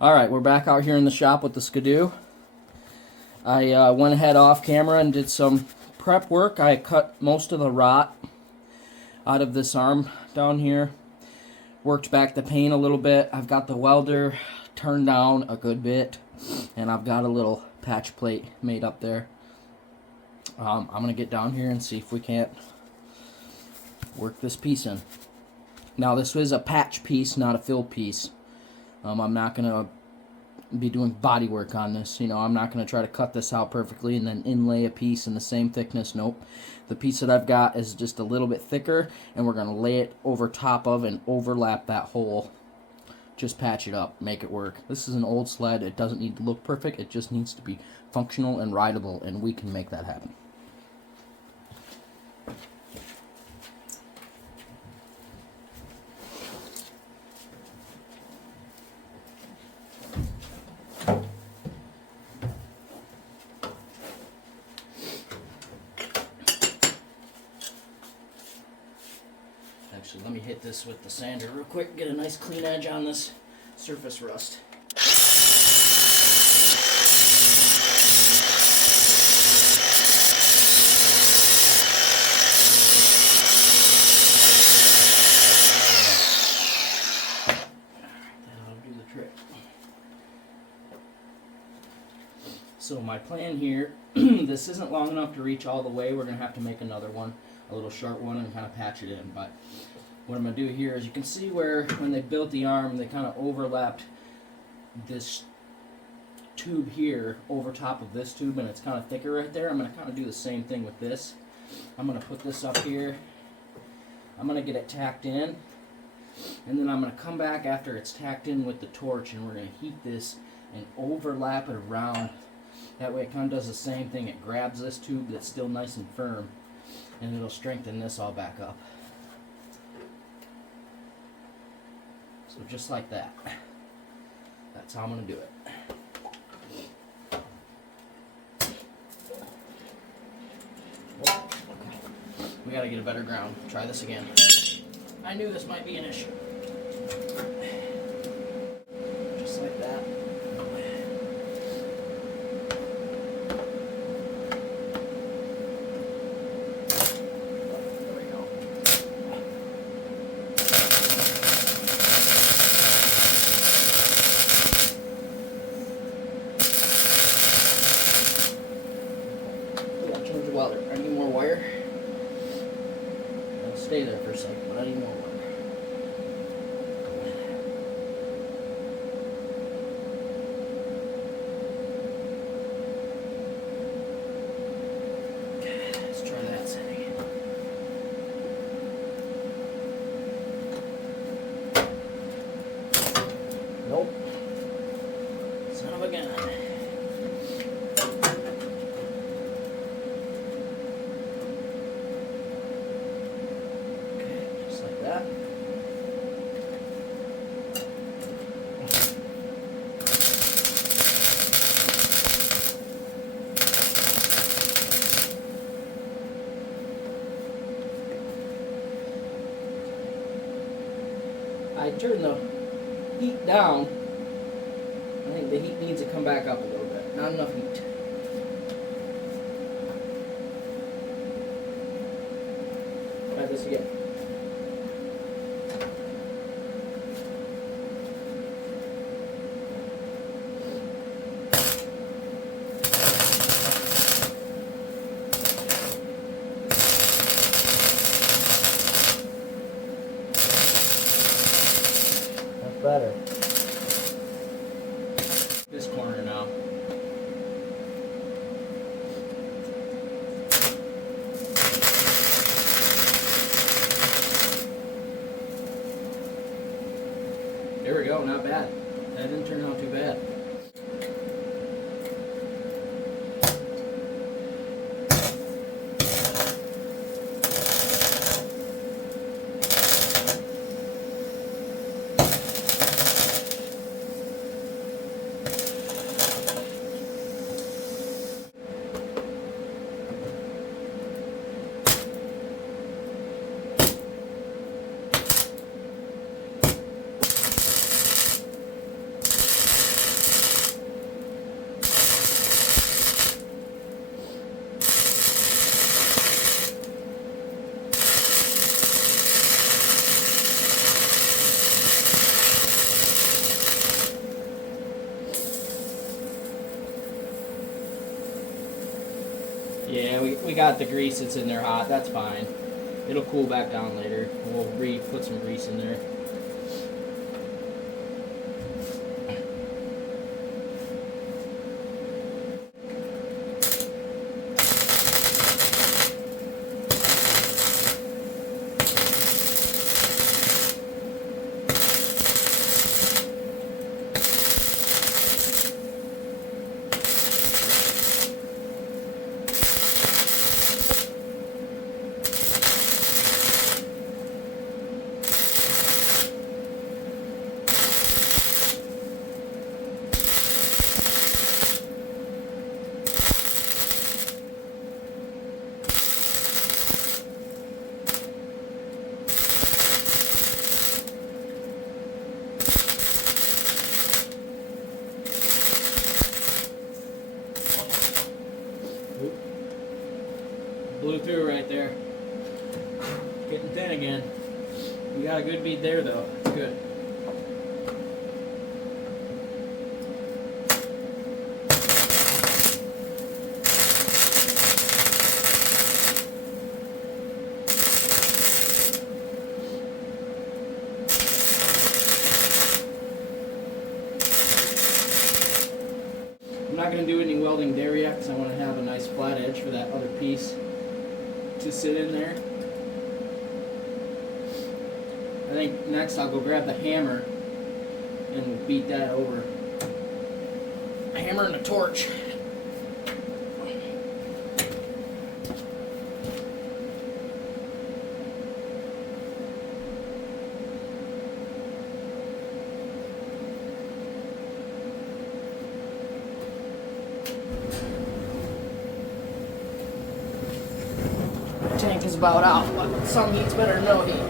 Alright, we're back out here in the shop with the SkiDoo. I went ahead off camera and did some prep work. I cut most of the rot out of this arm down here. Worked back the paint a little bit. I've got the welder turned down a good bit. And I've got a little patch plate made up there. I'm going to get down here and see if we can't work this piece in. Now this is a patch piece, not a fill piece. I'm not going to be doing body work on this. You know, I'm not going to try to cut this out perfectly and then inlay a piece in the same thickness. Nope. The piece that I've got is just a little bit thicker, and we're going to lay it over top of and overlap that hole. Just patch it up, make it work. This is an old sled. It doesn't need to look perfect. It just needs to be functional and rideable, and we can make that happen. Actually, let me hit this with the sander real quick, get a nice clean edge on this surface rust. That'll do the trick. So my plan here, this isn't long enough to reach all the way. We're going to have to make another one, a little short one, and kind of patch it in. But what I'm going to do here is you can see where when they built the arm, they kind of overlapped this tube here over top of this tube, and it's kind of thicker right there. I'm going to kind of do the same thing with this. I'm going to put this up here. I'm going to get it tacked in, and then I'm going to come back after it's tacked in with the torch, and we're going to heat this and overlap it around. That way it kind of does the same thing. It grabs this tube that's still nice and firm, and it'll strengthen this all back up. So just like that. That's how I'm going to do it. Oh, okay. We got to get a better ground. Try this again. I knew this might be an issue. Just like that. Welder. I need more wire. I'll stay there for a second, but I need more wire. Okay, let's try that setting. Nope. Son of a gun. That. I turn the heat down. I think the heat needs to come back up a little bit. Not enough heat. Try this again. Better. This corner now. There we go, not bad. That didn't turn out too bad. Yeah, we got the grease that's in there hot. That's fine. It'll cool back down later. We'll put some grease in there. Blew through right there. Getting thin again. We got a good bead there though. It's good. I'm not going to do any welding there yet because I want to have a nice flat edge for that other piece to sit in there. I think next I'll go grab the hammer and we'll beat that over. Hammer and a torch. Tank is about out, but some heat's better than no heat.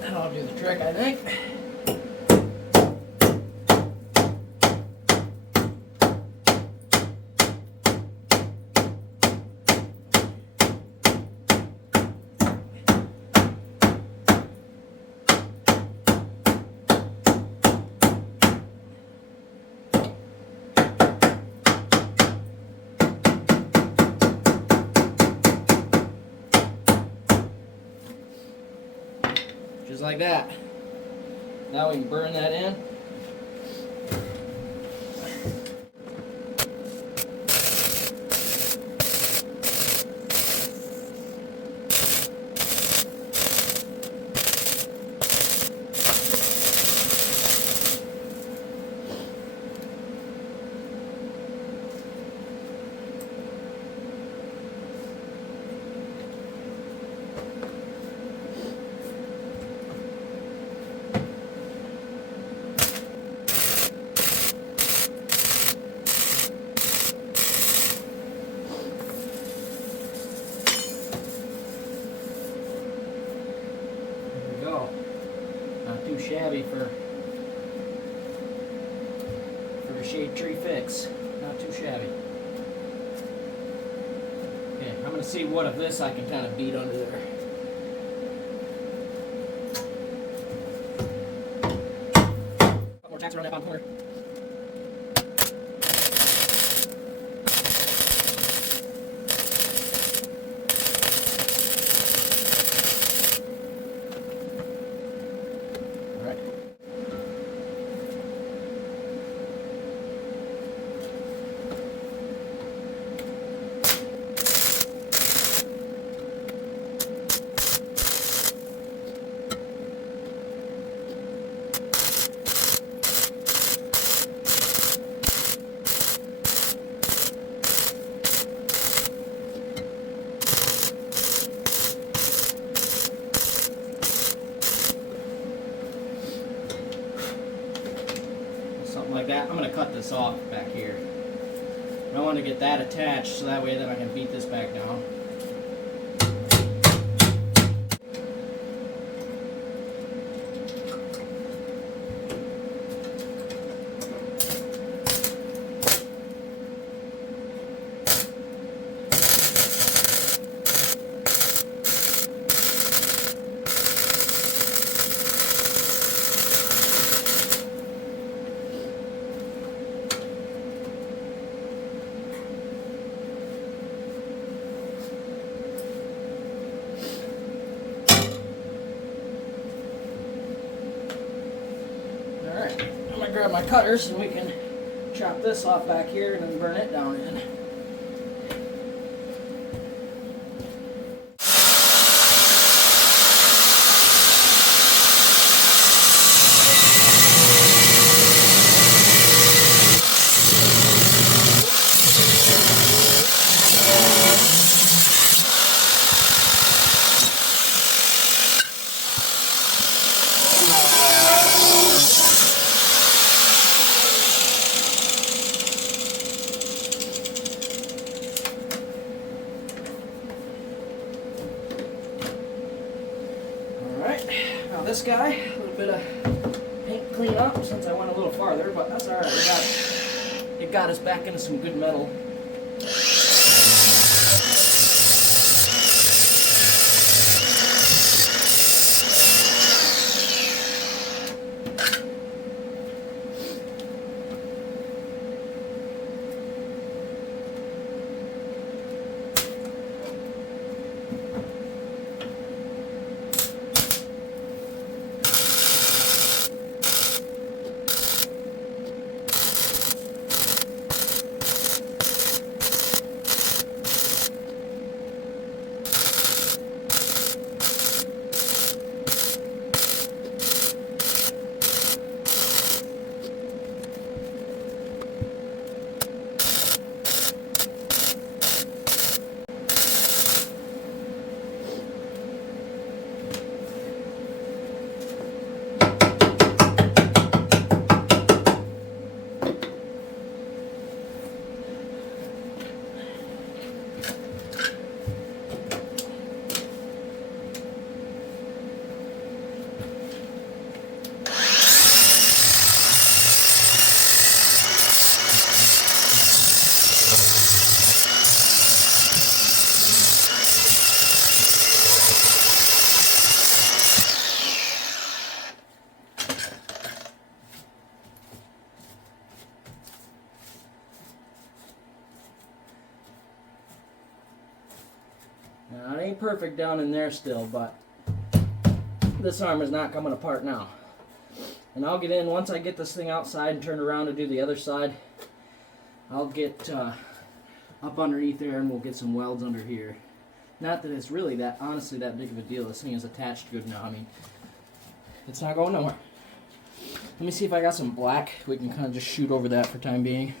That'll do the trick, I think. Just like that. Now we can burn that in. Not too shabby for a shade tree fix. Not too shabby. Okay, I'm going to see what of this I can kind of beat under there. Couple more tacks around that bottom corner. this off back here. I want to get that attached so that way then I can beat this back down. I'm gonna grab my cutters and we can chop this off back here and then burn it down in. Now this guy, a little bit of paint cleanup since I went a little farther, but that's alright. It got us back into some good metal. Now, it ain't perfect down in there still, but this arm is not coming apart now. And I'll get in, once I get this thing outside and turn around to do the other side, I'll get up underneath there and we'll get some welds under here. Not that it's really that, honestly, that big of a deal. This thing is attached good now. I mean, it's not going nowhere. Let me see if I got some black. We can kind of just shoot over that for time being.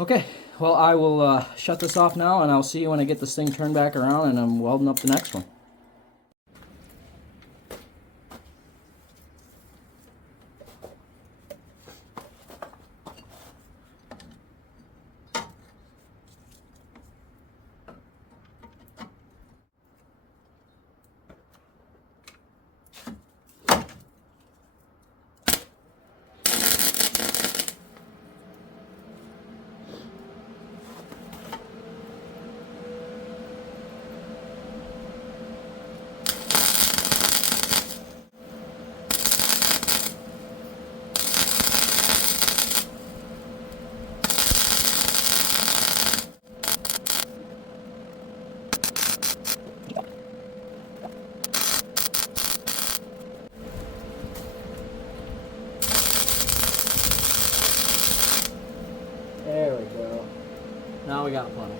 Okay, well, I will shut this off now, and I'll see you when I get this thing turned back around and I'm welding up the next one. There we go. Now we got plenty.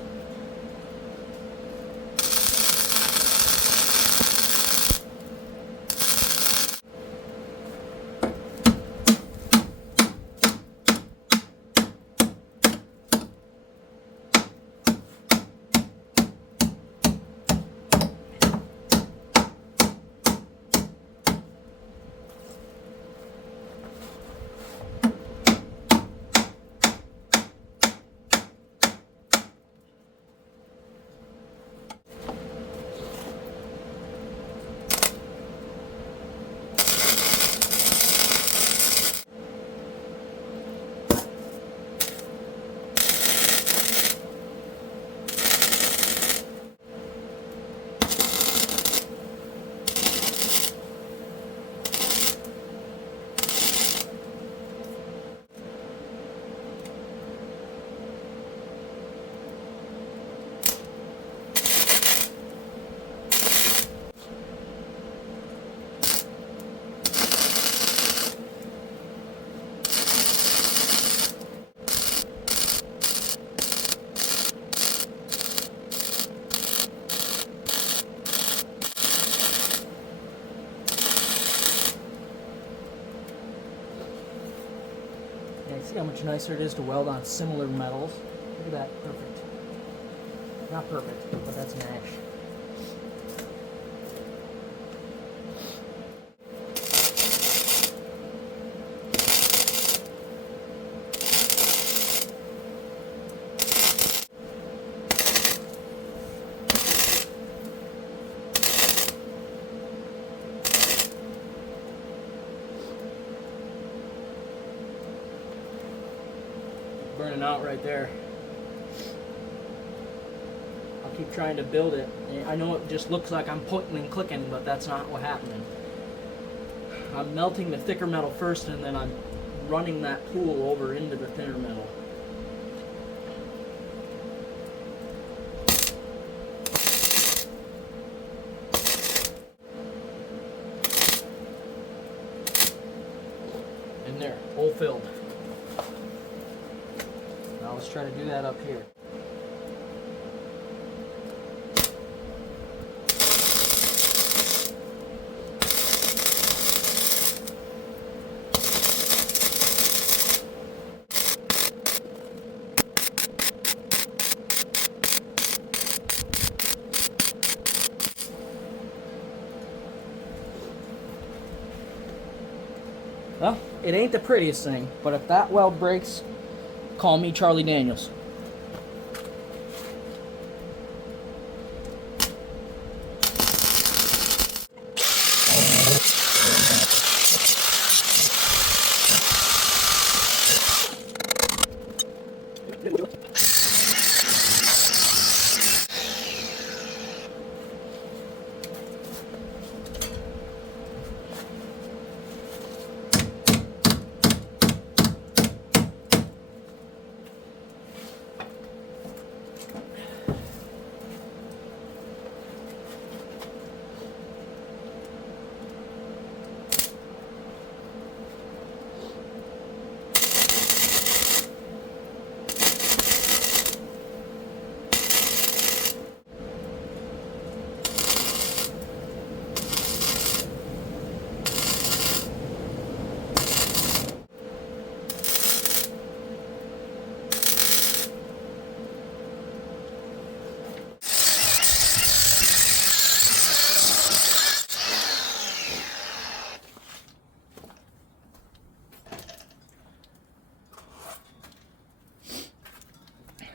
See how much nicer it is to weld on similar metals. Look at that, perfect. Not perfect, but that's an ash. Burning out right there. I'll keep trying to build it. I know it just looks like I'm putting and clicking, but that's not what's happening. I'm melting the thicker metal first, and then I'm running that pool over into the thinner metal. In there, hole filled. Now let's try to do that up here. Well, it ain't the prettiest thing, but if that weld breaks, call me Charlie Daniels.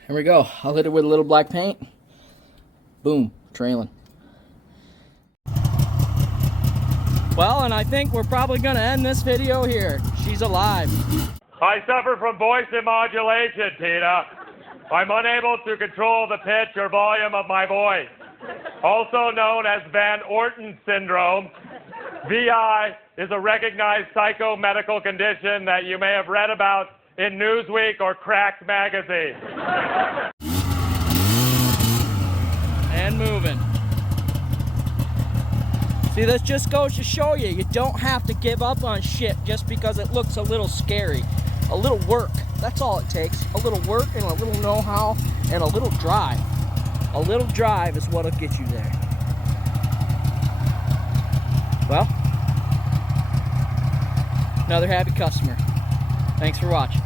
Here we go. I'll hit it with a little black paint. Boom, trailing. Well, and I think we're probably going to end this video here. She's alive. I suffer from voice immodulation, Tina. I'm unable to control the pitch or volume of my voice, also known as Van Orton syndrome. VI is a recognized psychomedical condition that you may have read about in Newsweek or Cracked magazine. And moving. See, this just goes to show you, you don't have to give up on shit just because it looks a little scary. A little work That's all it takes. A little work and a little know-how and a little drive. A little drive is what'll get you there. Well, another happy customer. Thanks for watching.